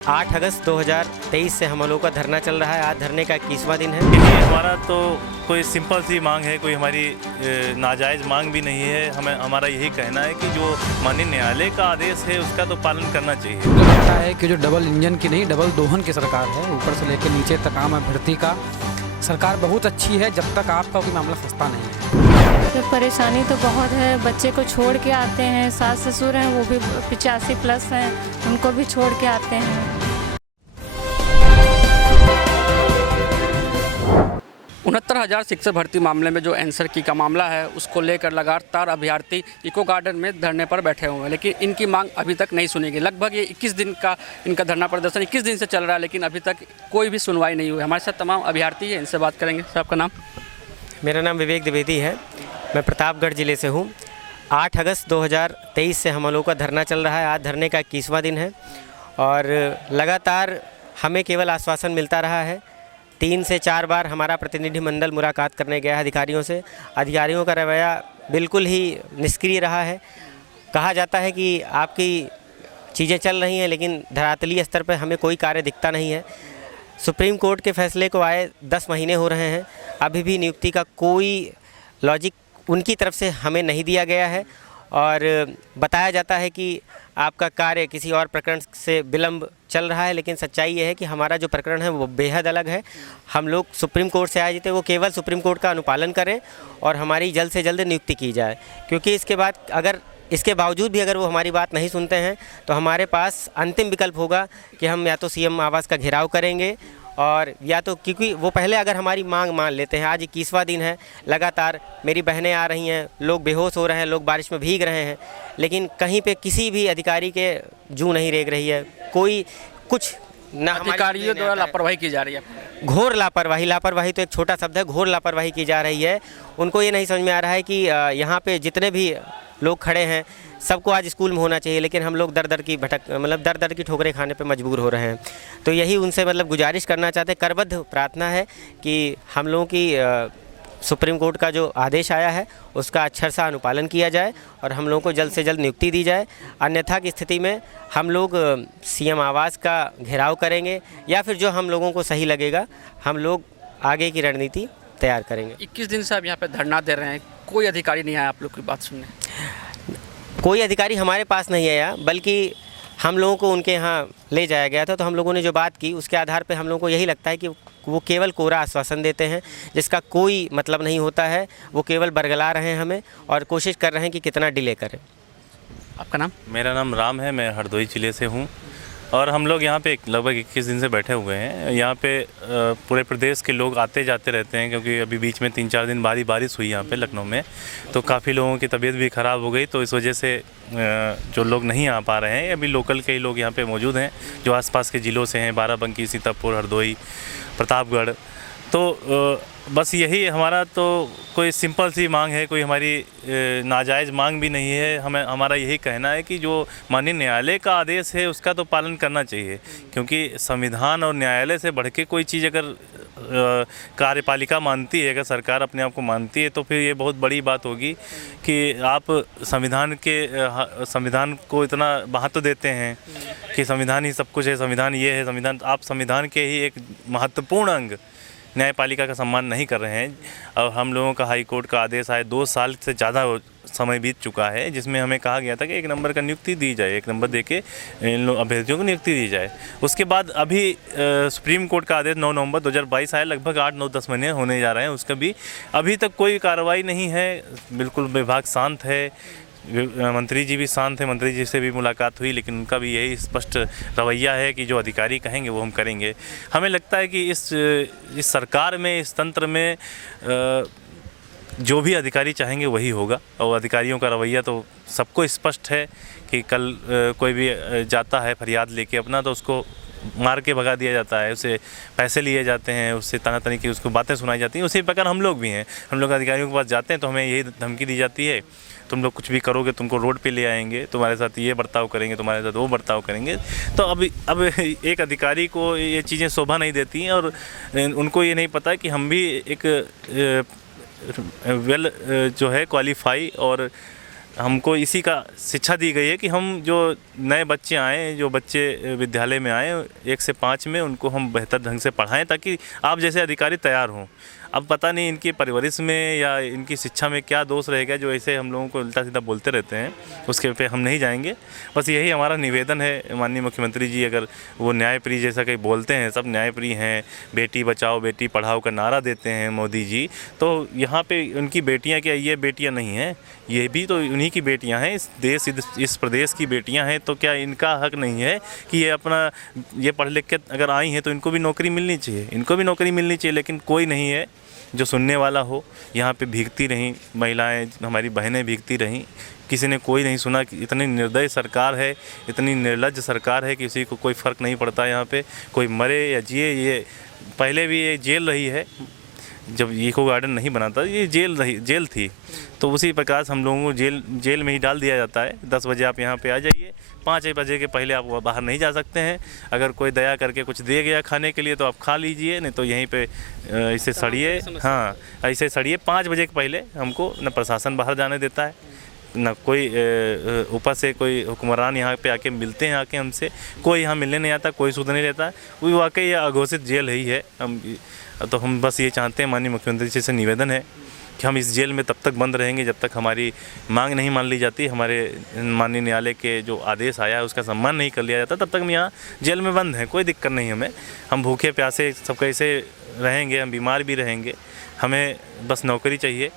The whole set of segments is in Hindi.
8 अगस्त 2023 से हम लोगों का धरना चल रहा है। आज धरने का 21वां दिन है। देखिए, हमारा तो कोई सिंपल सी मांग है, कोई हमारी नाजायज़ मांग भी नहीं है। हमारा यही कहना है कि जो माननीय न्यायालय का आदेश है उसका तो पालन करना चाहिए। मुझे लगता है कि जो डबल इंजन की नहीं, डबल दोहन की सरकार है, ऊपर से लेकर नीचे तक आम अभ्यर्थी का सरकार बहुत अच्छी है जब तक आपका कोई मामला सस्ता नहीं है। तो परेशानी तो बहुत है। बच्चे को छोड़ के आते हैं, सास ससुर हैं वो भी 85+ हैं, उनको भी छोड़ के आते हैं। 69,000 शिक्षक भर्ती मामले में जो आंसर की का मामला है उसको लेकर लगातार अभ्यर्थी इको गार्डन में धरने पर बैठे हुए हैं, लेकिन इनकी मांग अभी तक नहीं सुनी गई। लगभग ये 21 दिन का इनका धरना प्रदर्शन 21 दिन से चल रहा है, लेकिन अभी तक कोई भी सुनवाई नहीं हुई। हमारे साथ तमाम अभ्यर्थी हैं, इनसे बात करेंगे। सर, आपका नाम? मेरा नाम विवेक द्विवेदी है, मैं प्रतापगढ़ ज़िले से हूँ। 8 अगस्त 2023 से हम लोगों का धरना चल रहा है। आज धरने का 21वां दिन है और लगातार हमें केवल आश्वासन मिलता रहा है। 3 से 4 बार हमारा प्रतिनिधिमंडल मुलाकात करने गया है अधिकारियों से। अधिकारियों का रवैया बिल्कुल ही निष्क्रिय रहा है। कहा जाता है कि आपकी चीज़ें चल रही हैं, लेकिन धरातलीय स्तर पर हमें कोई कार्य दिखता नहीं है। सुप्रीम कोर्ट के फैसले को आए 10 महीने हो रहे हैं, अभी भी नियुक्ति का कोई लॉजिक उनकी तरफ से हमें नहीं दिया गया है और बताया जाता है कि आपका कार्य किसी और प्रकरण से विलंब चल रहा है, लेकिन सच्चाई ये है कि हमारा जो प्रकरण है वो बेहद अलग है। हम लोग सुप्रीम कोर्ट से आए थे, वो केवल सुप्रीम कोर्ट का अनुपालन करें और हमारी जल्द से जल्द नियुक्ति की जाए, क्योंकि इसके बावजूद भी अगर वो हमारी बात नहीं सुनते हैं तो हमारे पास अंतिम विकल्प होगा कि हम या तो सीएम आवास का घेराव करेंगे और या तो, क्योंकि वो पहले अगर हमारी मांग मान लेते हैं। आज 21वां दिन है, लगातार मेरी बहनें आ रही हैं, लोग बेहोश हो रहे हैं, लोग बारिश में भीग रहे हैं, लेकिन कहीं पे किसी भी अधिकारी के जूं नहीं रेंग रही है। कोई कुछ ना, अधिकारियों द्वारा लापरवाही की जा रही है। घोर लापरवाही तो एक छोटा शब्द है, घोर लापरवाही की जा रही है। उनको ये नहीं समझ में आ रहा है कि यहाँ पे जितने भी लोग खड़े हैं सबको आज स्कूल में होना चाहिए, लेकिन हम लोग दर दर की ठोकरें खाने पे मजबूर हो रहे हैं। तो यही उनसे गुजारिश करना चाहते हैं, करबद्ध प्रार्थना है कि हम लोगों की सुप्रीम कोर्ट का जो आदेश आया है उसका अक्षर सा अनुपालन किया जाए और हम लोगों को जल्द से जल्द नियुक्ति दी जाए। अन्यथा की स्थिति में हम लोग सीएम आवास का घेराव करेंगे या फिर जो हम लोगों को सही लगेगा हम लोग आगे की रणनीति तैयार करेंगे। 21 दिन से आप यहाँ पे धरना दे रहे हैं, कोई अधिकारी नहीं आया आप लोग की बात सुनने? कोई अधिकारी हमारे पास नहीं आया, बल्कि हम लोगों को उनके यहाँ ले जाया गया था। तो हम लोगों ने जो बात की उसके आधार पे हम लोगों को यही लगता है कि वो केवल कोरा आश्वासन देते हैं जिसका कोई मतलब नहीं होता है। वो केवल बरगला रहे हैं हमें और कोशिश कर रहे हैं कि कितना डिले करें। आपका नाम? मेरा नाम राम है, मैं हरदोई जिले से हूँ और हम लोग यहाँ पे लगभग 21 दिन से बैठे हुए हैं। यहाँ पे पूरे प्रदेश के लोग आते जाते रहते हैं, क्योंकि अभी बीच में 3-4 दिन भारी बारिश हुई यहाँ पे लखनऊ में, तो काफ़ी लोगों की तबीयत भी ख़राब हो गई। तो इस वजह से जो लोग नहीं आ पा रहे हैं, अभी लोकल के ही लोग यहाँ पे मौजूद हैं जो आसपास के ज़िलों से हैं, बाराबंकी, सीतापुर, हरदोई, प्रतापगढ़। तो बस यही हमारा तो कोई सिंपल सी मांग है, कोई हमारी नाजायज़ मांग भी नहीं है। हमारा यही कहना है कि जो माननीय न्यायालय का आदेश है उसका तो पालन करना चाहिए, क्योंकि संविधान और न्यायालय से बढ़ के कोई चीज़ अगर कार्यपालिका मानती है, अगर सरकार अपने आप को मानती है, तो फिर ये बहुत बड़ी बात होगी कि आप संविधान को इतना महत्व देते हैं कि संविधान ही सब कुछ है, संविधान ये है, आप संविधान के ही एक महत्वपूर्ण अंग न्यायपालिका का सम्मान नहीं कर रहे हैं। और हम लोगों का हाई कोर्ट का आदेश आए 2 साल से ज़्यादा समय बीत चुका है, जिसमें हमें कहा गया था कि 1 नंबर का नियुक्ति दी जाए, 1 नंबर देके इन अभ्यर्थियों को नियुक्ति दी जाए। उसके बाद अभी सुप्रीम कोर्ट का आदेश 9 नवंबर 2022 आया, लगभग 8-9-10 महीने होने जा रहे हैं, उसका भी अभी तक कोई कार्रवाई नहीं है। बिल्कुल विभाग शांत है, मंत्री जी भी शांत हैं, मंत्री जी से भी मुलाकात हुई, लेकिन उनका भी यही स्पष्ट रवैया है कि जो अधिकारी कहेंगे वो हम करेंगे। हमें लगता है कि इस सरकार में, इस तंत्र में जो भी अधिकारी चाहेंगे वही होगा, और अधिकारियों का रवैया तो सबको स्पष्ट है कि कल कोई भी जाता है फरियाद लेके अपना, तो उसको मार के भगा दिया जाता है, उससे पैसे लिए जाते हैं, उससे तरह की उसको बातें सुनाई जाती हैं। उसी प्रकार हम लोग भी हैं, हम लोग अधिकारियों के पास जाते हैं तो हमें यही धमकी दी जाती है, तुम लोग कुछ भी करोगे तुमको रोड पे ले आएंगे, तुम्हारे साथ ये बर्ताव करेंगे, तुम्हारे साथ वो बर्ताव करेंगे। तो अब एक अधिकारी को ये चीज़ें शोभा नहीं देती हैं और उनको ये नहीं पता कि हम भी एक जो है क्वालिफाई और हमको इसी का शिक्षा दी गई है कि हम जो नए बच्चे आए, जो बच्चे विद्यालय में आए 1 से 5 में, उनको हम बेहतर ढंग से पढ़ाएं ताकि आप जैसे अधिकारी तैयार हों। अब पता नहीं इनकी परवरिश में या इनकी शिक्षा में क्या दोष रहेगा जो ऐसे हम लोगों को उल्टा सीधा बोलते रहते हैं, उसके पे हम नहीं जाएंगे। बस यही हमारा निवेदन है माननीय मुख्यमंत्री जी, अगर वो न्यायप्रिय जैसा कहीं बोलते हैं, सब न्यायप्रिय हैं, बेटी बचाओ बेटी पढ़ाओ का नारा देते हैं मोदी जी, तो यहाँ पे उनकी बेटियाँ क्या ये बेटियाँ नहीं हैं? ये भी तो उन्हीं की बेटियाँ हैं, इस प्रदेश की बेटियाँ हैं। तो क्या इनका हक नहीं है कि ये अपना ये पढ़ लिख के अगर आई हैं तो इनको भी नौकरी मिलनी चाहिए, इनको भी नौकरी मिलनी चाहिए। लेकिन कोई नहीं है जो सुनने वाला हो। यहाँ पे भीगती रहीं महिलाएं, हमारी बहनें भीगती रहीं, किसी ने कोई नहीं सुना। इतनी निर्दयी सरकार है, इतनी निर्लज्ज सरकार है कि किसी को कोई फ़र्क नहीं पड़ता। यहाँ पे कोई मरे या जिए, ये पहले भी ये जेल रही है, जब इको गार्डन नहीं बना था ये जेल थी। तो उसी प्रकार से हम लोगों को जेल में ही डाल दिया जाता है। 10 बजे आप यहाँ पे आ जाइए, 5 बजे के पहले आप बाहर नहीं जा सकते हैं। अगर कोई दया करके कुछ दे गया खाने के लिए तो आप खा लीजिए, नहीं तो यहीं पे ऐसे सड़िए। हाँ, ऐसे सड़िए। 5 बजे के पहले हमको न प्रशासन बाहर जाने देता है, ना कोई ऊपर से कोई हुक्मरान यहाँ पे आके मिलते हैं, आके हमसे कोई यहाँ मिलने नहीं आता, कोई सुध नहीं लेता है। वो वाकई ये अघोषित जेल ही है। हम बस ये चाहते हैं, माननीय मुख्यमंत्री जी से निवेदन है कि हम इस जेल में तब तक बंद रहेंगे जब तक हमारी मांग नहीं मान ली जाती, हमारे माननीय न्यायालय के जो आदेश आया है उसका सम्मान नहीं कर लिया जाता, तब तक हम यहाँ जेल में बंद हैं। कोई दिक्कत नहीं हमें, हम भूखे प्यासे सब कैसे रहेंगे, हम बीमार भी रहेंगे, हमें बस नौकरी चाहिए।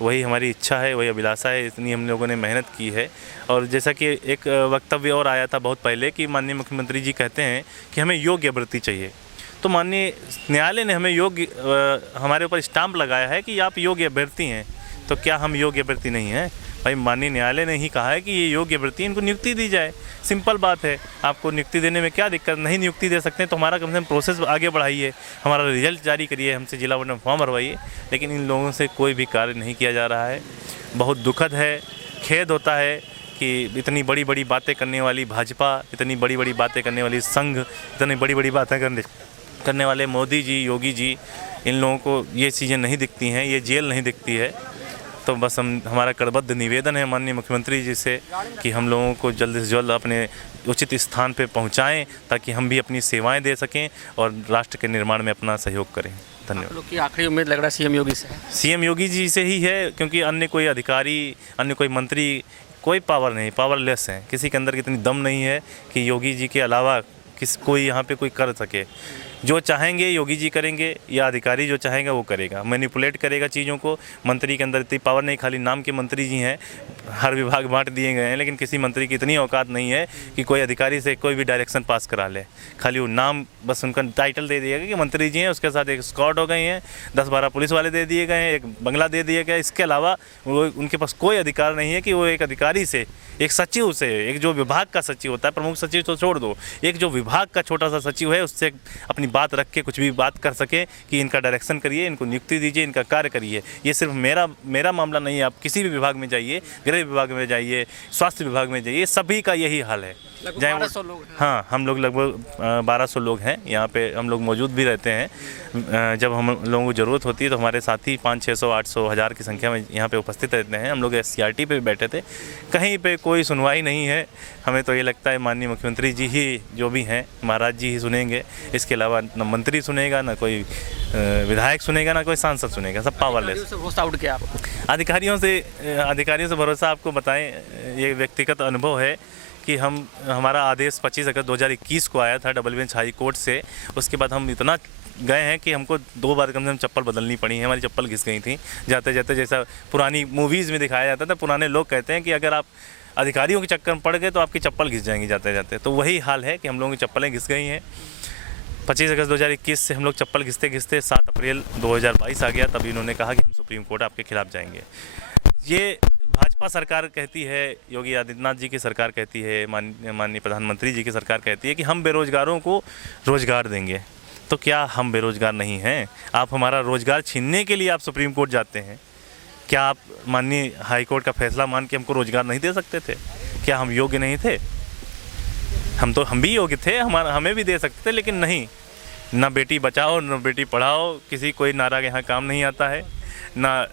वही हमारी इच्छा है, वही अभिलाषा है, इतनी हम लोगों ने मेहनत की है। और जैसा कि एक वक्तव्य और आया था बहुत पहले कि माननीय मुख्यमंत्री जी कहते हैं कि हमें योग्य भर्ती चाहिए, तो माननीय न्यायालय ने हमें हमारे ऊपर स्टाम्प लगाया है कि आप योग्य अभ्यर्थी हैं। तो क्या हम योग्य अभ्यर्थी नहीं हैं? भाई माननीय न्यायालय ने ही कहा है कि ये योग्य अभ्यर्थी, इनको नियुक्ति दी जाए। सिंपल बात है, आपको नियुक्ति देने में क्या दिक्कत? नहीं नियुक्ति दे सकते हैं तो हमारा कम से कम प्रोसेस आगे बढ़ाइए, हमारा रिजल्ट जारी करिए, हमसे जिला बोर्ड में फॉर्म भरवाइए। लेकिन इन लोगों से कोई भी कार्य नहीं किया जा रहा है। बहुत दुखद है, खेद होता है कि इतनी बड़ी बड़ी बातें करने वाली भाजपा, इतनी बड़ी बड़ी बातें करने वाली संघ, इतनी बड़ी बड़ी बातें करने वाले मोदी जी, योगी जी, इन लोगों को ये चीज़ें नहीं दिखती हैं, ये जेल नहीं दिखती है। तो बस हमारा करबद्ध निवेदन है माननीय मुख्यमंत्री जी से कि हम लोगों को जल्द से जल्द अपने उचित स्थान पे पहुंचाएं ताकि हम भी अपनी सेवाएं दे सकें और राष्ट्र के निर्माण में अपना सहयोग करें। धन्यवाद। लोग की आखिरी उम्मीद लग रहा है सीएम योगी से, सीएम योगी जी से ही है, क्योंकि अन्य कोई अधिकारी, अन्य कोई मंत्री, कोई पावर नहीं, पावरलेस हैं। किसी के अंदर इतनी दम नहीं है कि योगी जी के अलावा कोई यहाँ पे कोई कर सके। जो चाहेंगे योगी जी करेंगे, या अधिकारी जो चाहेगा वो करेगा, मैनिपुलेट करेगा चीज़ों को। मंत्री के अंदर इतनी पावर नहीं, खाली नाम के मंत्री जी हैं, हर विभाग बांट दिए गए हैं, लेकिन किसी मंत्री की इतनी औकात नहीं है कि कोई अधिकारी से कोई भी डायरेक्शन पास करा ले। खाली वो नाम, बस उनका टाइटल दे दिया गया कि मंत्री जी हैं, उसके साथ एक स्क्वाड हो गई हैं, 10-12 पुलिस वाले दे दिए गए हैं, एक बंगला दे दिया गया। इसके अलावा वो उनके पास कोई अधिकार नहीं है कि वो एक अधिकारी से, एक सचिव से, एक जो विभाग का सचिव होता है, प्रमुख सचिव तो छोड़ दो, एक जो विभाग का छोटा सा सचिव है, उससे अपनी बात रख के कुछ भी बात कर सके कि इनका डायरेक्शन करिए, इनको नियुक्ति दीजिए, इनका कार्य करिए। ये सिर्फ मेरा मामला नहीं है। आप किसी भी विभाग में जाइए, गृह विभाग में जाइए, स्वास्थ्य विभाग में जाइए, सभी का यही हाल है। 1200 लोग हैं। हाँ, हम लोग लगभग 1200 लोग हैं यहाँ पे, हम लोग मौजूद भी रहते हैं। जब हम लोगों को ज़रूरत होती है तो हमारे साथी 500, 600, 800, 1000 की संख्या में यहाँ पे उपस्थित रहते हैं। हम लोग SCRT पे भी बैठे थे, कहीं पे कोई सुनवाई नहीं है। हमें तो ये लगता है माननीय मुख्यमंत्री जी ही जो भी हैं, महाराज जी ही सुनेंगे, इसके अलावा न मंत्री सुनेगा, ना कोई विधायक सुनेगा, ना कोई सांसद सुनेगा, सब पावरलेस। अधिकारियों से भरोसा, आपको बताएं, ये व्यक्तिगत अनुभव है कि हमारा आदेश 25 अगस्त 2021 को आया था डबल बेंच हाई कोर्ट से। उसके बाद हम इतना गए हैं कि हमको 2 बार कम से कम चप्पल बदलनी पड़ी है, हमारी चप्पल घिस गई थी जाते जाते। जैसा पुरानी मूवीज़ में दिखाया जाता था, पुराने लोग कहते हैं कि अगर आप अधिकारियों के चक्कर में पड़ गए तो आपकी चप्पल घिस जाएंगी जाते जाते। तो वही हाल है कि हम लोगों की चप्पलें घिस गई हैं। 25 अगस्त 2021 से हम लोग चप्पल घिसते घिसते 7 अप्रैल 2022 आ गया, तभी इन्होंने कहा कि हम सुप्रीम कोर्ट आपके खिलाफ जाएंगे। ये भाजपा सरकार कहती है, योगी आदित्यनाथ जी की सरकार कहती है, माननीय प्रधानमंत्री जी की सरकार कहती है कि हम बेरोजगारों को रोजगार देंगे। तो क्या हम बेरोजगार नहीं हैं? आप हमारा रोजगार छीनने के लिए आप सुप्रीम कोर्ट जाते हैं। क्या आप माननीय हाई कोर्ट का फैसला मान के हमको रोजगार नहीं दे सकते थे? क्या हम योग्य नहीं थे? हम भी योग्य थे, हमें भी दे सकते थे, लेकिन नहीं। ना बेटी बचाओ, ना बेटी पढ़ाओ, किसी कोई नारा यहाँ काम नहीं आता है, ना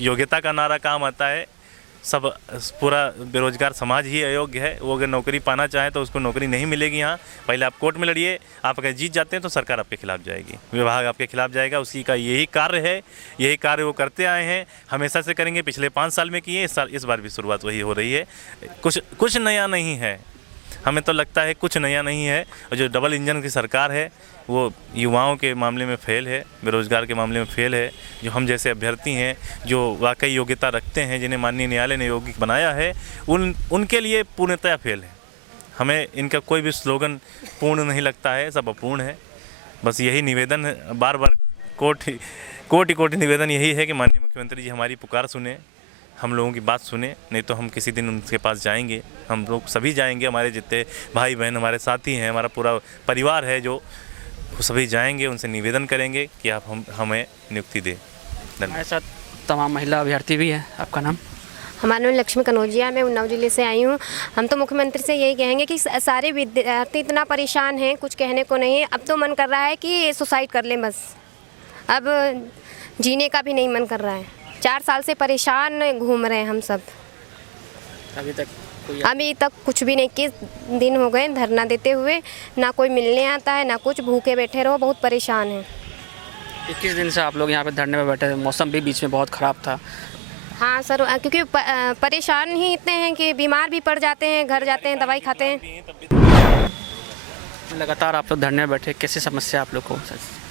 योग्यता का नारा काम आता है। सब पूरा बेरोजगार समाज ही अयोग्य है। वो अगर नौकरी पाना चाहे तो उसको नौकरी नहीं मिलेगी यहाँ। पहले आप कोर्ट में लड़िए, आप अगर जीत जाते हैं तो सरकार आपके खिलाफ जाएगी, विभाग आपके खिलाफ जाएगा। उसी का यही कार्य है, यही कार्य वो करते आए हैं, हमेशा से करेंगे। पिछले 5 साल में किए, इस बार भी शुरुआत वही हो रही है। कुछ नया नहीं है, हमें तो लगता है कुछ नया नहीं है। और जो डबल इंजन की सरकार है वो युवाओं के मामले में फेल है, बेरोजगार के मामले में फेल है। जो हम जैसे अभ्यर्थी हैं, जो वाकई योग्यता रखते हैं, जिन्हें माननीय न्यायालय ने योग्य बनाया है, उनके लिए पूर्णतया फेल है। हमें इनका कोई भी स्लोगन पूर्ण नहीं लगता है, सब अपूर्ण है। बस यही निवेदन है, बार बार कोटि निवेदन यही है कि माननीय मुख्यमंत्री जी हमारी पुकार सुने, हम लोगों की बात सुने। नहीं तो हम किसी दिन उनके पास जाएंगे, हम लोग सभी जाएंगे, हमारे जितने भाई बहन, हमारे साथी हैं, हमारा पूरा परिवार है जो, वो सभी जाएंगे, उनसे निवेदन करेंगे कि आप हमें नियुक्ति दें। हमारे साथ तमाम महिला अभ्यर्थी भी हैं। आपका नाम? हमारा नाम लक्ष्मी कनौजिया, मैं उन्नाव जिले से आई हूँ। हम तो मुख्यमंत्री से यही कहेंगे कि सारे विद्यार्थी इतना परेशान हैं, कुछ कहने को नहीं है। अब तो मन कर रहा है कि सुसाइड कर लें बस, अब जीने का भी नहीं मन कर रहा है। 4 साल से परेशान घूम रहे हैं हम सब। अभी तक कुछ भी नहीं, 21 दिन हो गए धरना देते हुए, ना कोई मिलने आता है ना कुछ, भूखे बैठे रहो, बहुत परेशान हैं। 21 दिन से आप लोग यहाँ पे धरने में बैठे थे, मौसम भी बीच में बहुत ख़राब था। हाँ सर, क्योंकि परेशान ही इतने हैं कि बीमार भी पड़ जाते हैं, घर जाते हैं, दवाई खाते हैं। लगातार आप लोग धरने में बैठे, कैसी समस्या आप लोग को?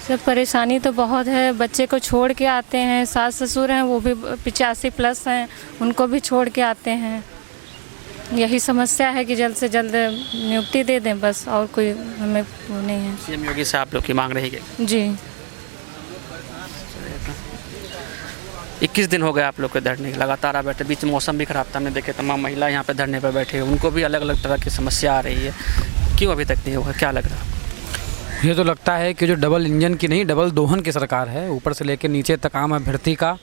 सर परेशानी तो बहुत है, बच्चे को छोड़ के आते हैं, सास ससुर हैं वो भी 85+ हैं, उनको भी छोड़ के आते हैं। यही समस्या है कि जल्द से जल्द नियुक्ति दे दें बस, और कोई हमें वो नहीं है। सीएम योगी से आप लोग की मांग रहेगी? जी। 21 दिन हो गए आप लोग के धरने, लगातार आप बैठे, बीच में मौसम भी खराब था, हमने देखे तमाम महिला यहाँ पे धरने पर बैठे, उनको भी अलग अलग तरह की समस्या आ रही है। क्यों अभी तक नहीं होगा, क्या लग रहा है? ये तो लगता है कि जो डबल इंजन की नहीं, डबल दोहन की सरकार है, ऊपर से लेकर नीचे तक आम अभ्यर्थी का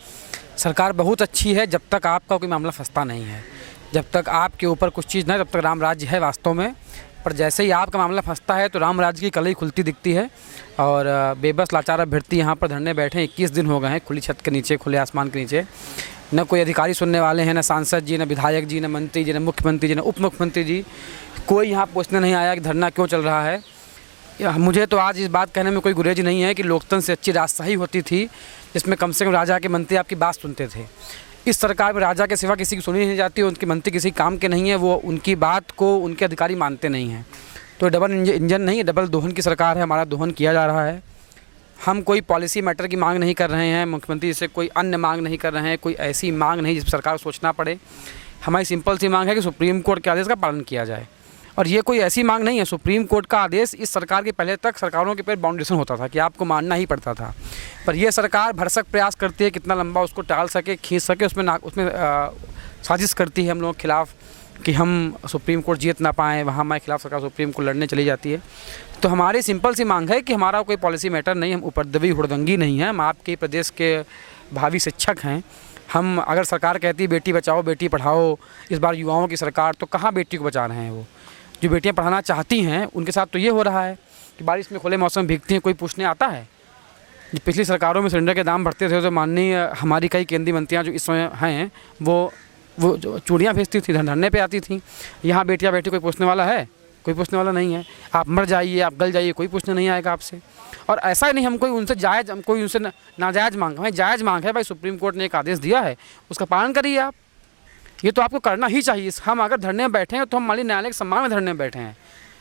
सरकार बहुत अच्छी है। जब तक आपका कोई मामला फंसता नहीं है, जब तक आपके ऊपर कुछ चीज़ नहीं, तब तक राम राज्य है वास्तव में। पर जैसे ही आपका मामला फंसता है तो राम राज्य की कलई खुलती दिखती है। और बेबस लाचार अभ्यर्थी यहाँ पर धरने बैठे 21 दिन हो गए हैं, खुली छत के नीचे, खुले आसमान के नीचे। न कोई अधिकारी सुनने वाले हैं, न सांसद जी, न विधायक जी, न मंत्री जी, न मुख्यमंत्री जी, न उप मुख्यमंत्री जी, कोई यहाँ पूछने नहीं आया कि धरना क्यों चल रहा है। मुझे तो आज इस बात कहने में कोई गुरेज नहीं है कि लोकतंत्र से अच्छी राजशाही होती थी, जिसमें कम से कम राजा के मंत्री आपकी बात सुनते थे। इस सरकार में राजा के सिवा किसी की सुनी नहीं जाती, उनके मंत्री किसी काम के नहीं है, वो उनकी बात को उनके अधिकारी मानते नहीं हैं। तो डबल इंजन नहीं, डबल दोहन की सरकार है, हमारा दोहन किया जा रहा है। हम कोई पॉलिसी मैटर की मांग नहीं कर रहे हैं, मुख्यमंत्री से कोई अन्य मांग नहीं कर रहे हैं, कोई ऐसी मांग नहीं जिस पर सरकार को सोचना पड़े। हमारी सिंपल सी मांग है कि सुप्रीम कोर्ट के आदेश का पालन किया जाए। और ये कोई ऐसी मांग नहीं है, सुप्रीम कोर्ट का आदेश इस सरकार के पहले तक सरकारों के पे बाउंडेशन होता था कि आपको मानना ही पड़ता था। पर यह सरकार भरसक प्रयास करती है कितना लंबा उसको टाल सके, खींच सके, उसमें साजिश करती है हम लोगों के खिलाफ कि हम सुप्रीम कोर्ट जीत ना पाएँ, वहाँ हमारे खिलाफ सरकार सुप्रीम कोर्ट लड़ने चली जाती है। तो हमारी सिंपल सी मांग है कि हमारा कोई पॉलिसी मैटर नहीं, हम उपद्रवी हुड़दंगी नहीं है, हम आपके प्रदेश के भावी शिक्षक हैं। हम अगर सरकार कहती है बेटी बचाओ बेटी पढ़ाओ, इस बार युवाओं की सरकार, तो कहाँ बेटी को बचा रहे हैं? वो जो बेटियां पढ़ाना चाहती हैं उनके साथ तो ये हो रहा है कि बारिश में खुले मौसम में भीगती हैं, कोई पूछने आता है? पिछली सरकारों में सिलेंडर के दाम बढ़ते थे तो माननीय हमारी कई केंद्रीय मंत्रियाँ जो इस समय हैं वो जो चूड़ियाँ भेजती थी, धरने पे आती थी। यहाँ बेटियाँ बैठी, कोई पूछने वाला है? कोई पूछने वाला नहीं है। आप मर जाइए, आप गल जाइए, कोई पूछने नहीं आएगा आपसे। और ऐसा ही नहीं हम कोई उनसे जायज़, हम कोई उनसे नाजायज़ मांग, भाई जायज़ मांग है, भाई सुप्रीम कोर्ट ने एक आदेश दिया है, उसका पालन करिए आप। ये तो आपको करना ही चाहिए। हम अगर धरने में बैठे हैं तो हम माननीय न्यायालय के सम्मान में धरने में बैठे हैं।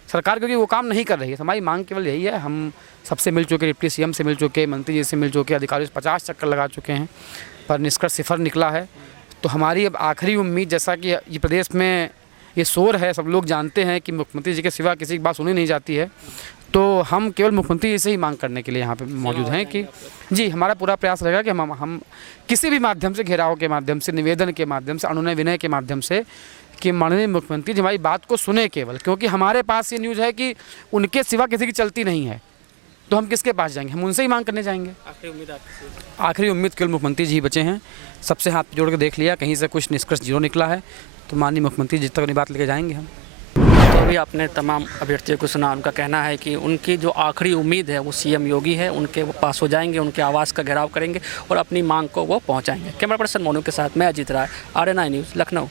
सरकार क्योंकि वो काम नहीं कर रही है, हमारी मांग केवल यही है। हम सबसे मिल चुके, डिप्टी सीएम से मिल चुके, मंत्री जी से मिल चुके, अधिकारियों से 50 चक्कर लगा चुके हैं, पर निष्कर्ष सिफर निकला है। तो हमारी अब आखिरी उम्मीद, जैसा कि ये प्रदेश में ये शोर है, सब लोग जानते हैं कि मुख्यमंत्री जी के सिवा किसी की बात सुनी नहीं जाती है, तो हम केवल मुख्यमंत्री जी से ही मांग करने के लिए यहाँ पे मौजूद हैं कि जी, हमारा पूरा प्रयास रहेगा कि हम किसी भी माध्यम से, घेराव के माध्यम से, निवेदन के माध्यम से, अनुनय विनय के माध्यम से, कि माननीय मुख्यमंत्री जी हमारी बात को सुने केवल। क्योंकि हमारे पास ये न्यूज़ है कि उनके सिवा किसी की चलती नहीं है, तो हम किसके पास जाएंगे? हम उनसे ही मांग करने जाएंगे। आखिरी उम्मीद केवल मुख्यमंत्री जी बचे हैं। सबसे हाथ जोड़ के देख लिया, कहीं से कुछ निष्कर्ष जीरो निकला है, तो माननीय मुख्यमंत्री जी तक अपनी बात लेके जाएंगे हम। अभी आपने तमाम अभ्यर्थियों को सुना। उनका कहना है कि उनकी जो आखिरी उम्मीद है वो सीएम योगी है, उनके वो पास हो जाएंगे, उनके आवास का घेराव करेंगे और अपनी मांग को वो पहुंचाएंगे। कैमरा पर्सन मोनू के साथ मैं अजीत राय, RNI न्यूज़, लखनऊ।